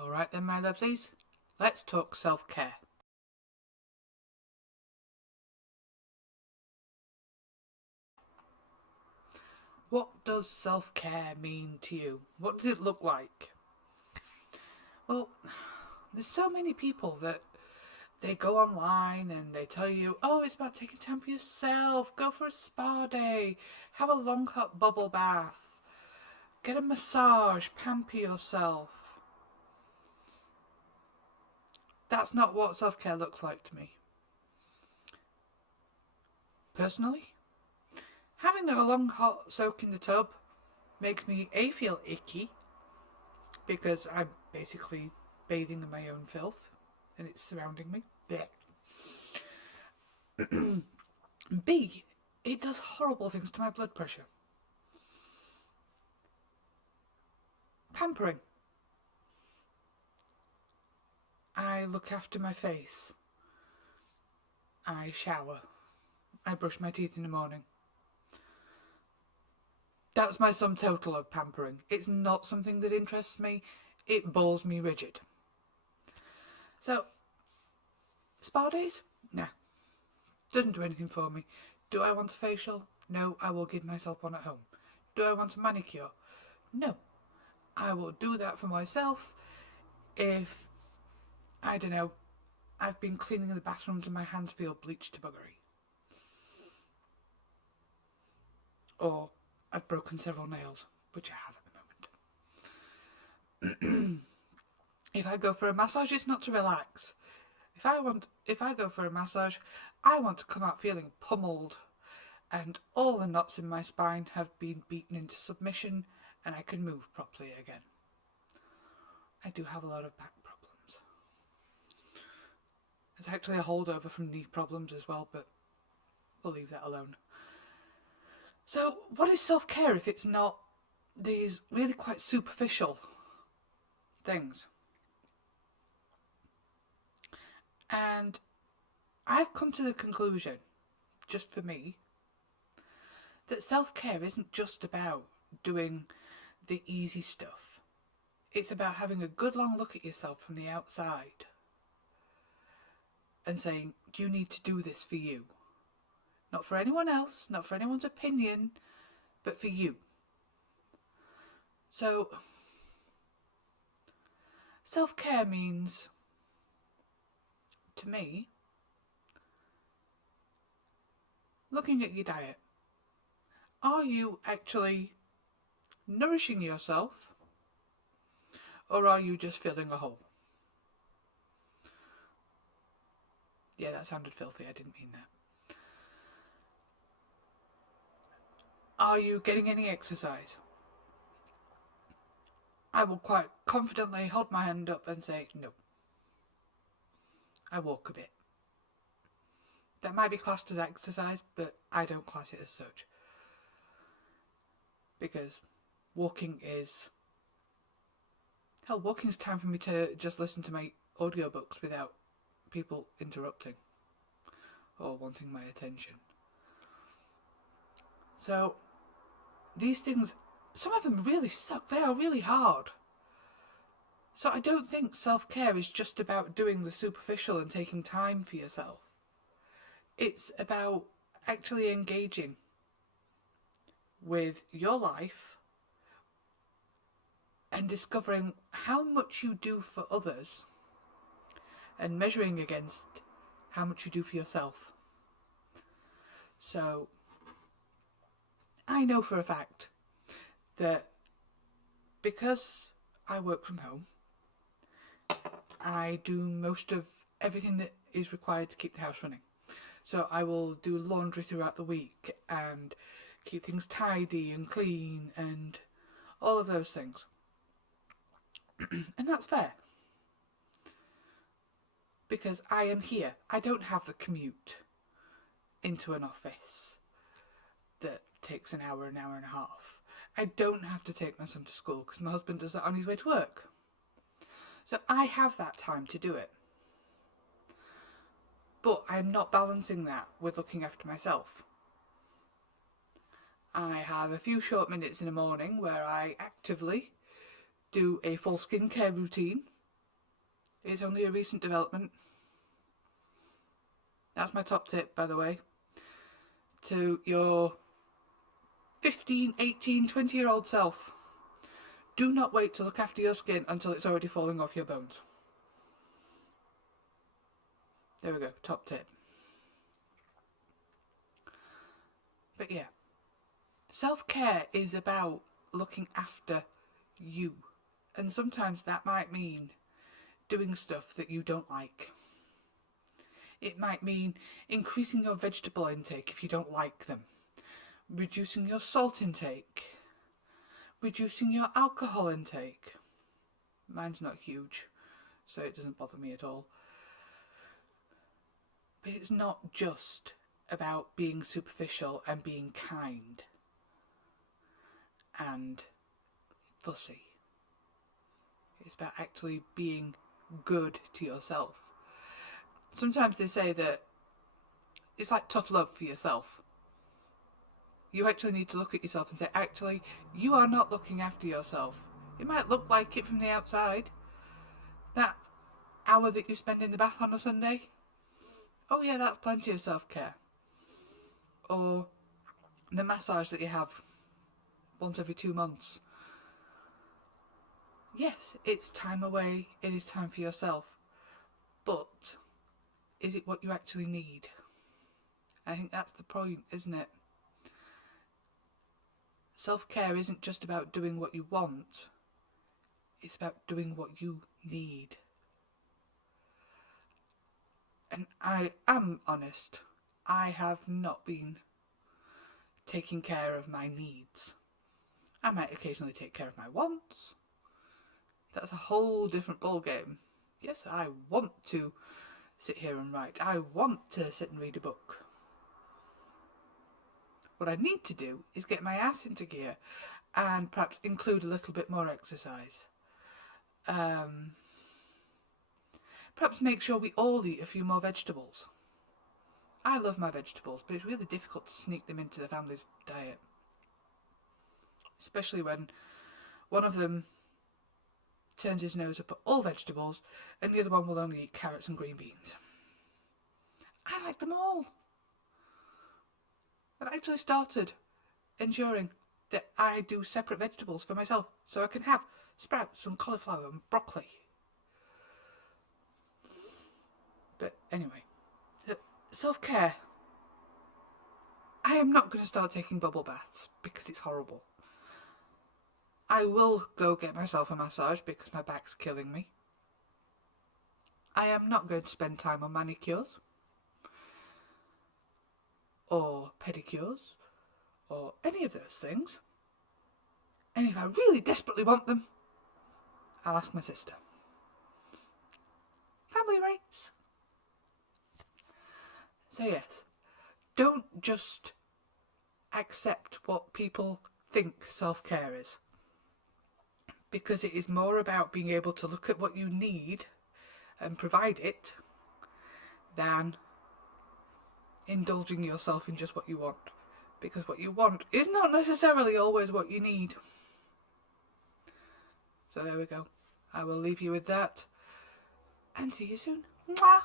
Alright then, my lovelies, let's talk self-care. What does self-care mean to you? What does it look like? Well, there's so many people that they go online and they tell you, oh, it's about taking time for yourself, go for a spa day, have a long hot bubble bath, get a massage, pamper yourself. That's not what self-care looks like to me. Personally, having a long hot soak in the tub makes me A, feel icky, because I'm basically bathing in my own filth and it's surrounding me. B, it does horrible things to my blood pressure. Pampering. I look after my face. I shower. I brush my teeth in the morning. That's my sum total of pampering. It's not something that interests me. It bores me rigid. So, spa days? Nah. Doesn't do anything for me. Do I want a facial? No, I will give myself one at home. Do I want a manicure? No. I will do that for myself if, I don't know, I've been cleaning the bathrooms and my hands feel bleached to buggery. Or I've broken several nails, which I have at the moment. If I go for a massage, it's not to relax. If I go for a massage, I want to come out feeling pummeled and all the knots in my spine have been beaten into submission and I can move properly again. I do have a lot of back problems. It's actually a holdover from knee problems as well, but we'll leave that alone. So what is self-care if it's not these really quite superficial things? And I've come to the conclusion, just for me, that self-care isn't just about doing the easy stuff. It's about having a good long look at yourself from the outside and saying, you need to do this for you. Not for anyone else, not for anyone's opinion, but for you. So, self-care means, to me, looking at your diet. Are you actually nourishing yourself, or are you just filling a hole? Yeah, that sounded filthy, I didn't mean that. Are you getting any exercise? I will quite confidently hold my hand up and say, no. I walk a bit. That might be classed as exercise, but I don't class it as such. Because walking is... Hell, walking's time for me to just listen to my audiobooks without people interrupting or wanting my attention. So, these things, some of them really suck. They are really hard. So I don't think self-care is just about doing the superficial and taking time for yourself. It's about actually engaging with your life and discovering how much you do for others and measuring against how much you do for yourself. So, I know for a fact that because I work from home, I do most of everything that is required to keep the house running. So I will do laundry throughout the week and keep things tidy and clean and all of those things. And that's fair. Because I am here. I don't have the commute into an office that takes an hour and a half. I don't have to take my son to school because my husband does that on his way to work. So I have that time to do it. But I'm not balancing that with looking after myself. I have a few short minutes in the morning where I actively do a full skincare routine It's only a recent development. That's my top tip, by the way, to your 15, 18, 20-year-old self. Do not wait to look after your skin until it's already falling off your bones. There we go, top tip. But yeah, self-care is about looking after you. And sometimes that might mean doing stuff that you don't like. It might mean increasing your vegetable intake if you don't like them. Reducing your salt intake. Reducing your alcohol intake. Mine's not huge, so it doesn't bother me at all. But it's not just about being superficial and being kind and fussy. It's about actually being good to yourself. Sometimes they say that it's like tough love for yourself. You actually need to look at yourself and say, actually, you are not looking after yourself. It might look like it from the outside. That hour that you spend in the bath on a Sunday, oh yeah, that's plenty of self-care. Or the massage that you have once every 2 months. Yes, it's time away, it is time for yourself. But is it what you actually need? I think that's the point, isn't it? Self-care isn't just about doing what you want. It's about doing what you need. And I am honest, I have not been taking care of my needs. I might occasionally take care of my wants. That's a whole different ballgame. Yes, I want to sit here and write. I want to sit and read a book. What I need to do is get my ass into gear and perhaps include a little bit more exercise. Perhaps make sure we all eat a few more vegetables. I love my vegetables, but it's really difficult to sneak them into the family's diet. Especially when one of them turns his nose up at all vegetables and the other one will only eat carrots and green beans. I like them all. I've actually started ensuring that I do separate vegetables for myself so I can have sprouts and cauliflower and broccoli. But anyway, self-care. I am not going to start taking bubble baths because it's horrible. I will go get myself a massage because my back's killing me. I am not going to spend time on manicures or pedicures or any of those things. And if I really desperately want them, I'll ask my sister. Family rights. So yes, don't just accept what people think self-care is. Because it is more about being able to look at what you need and provide it than indulging yourself in just what you want. Because what you want is not necessarily always what you need. So there we go. I will leave you with that. And see you soon. Mwah!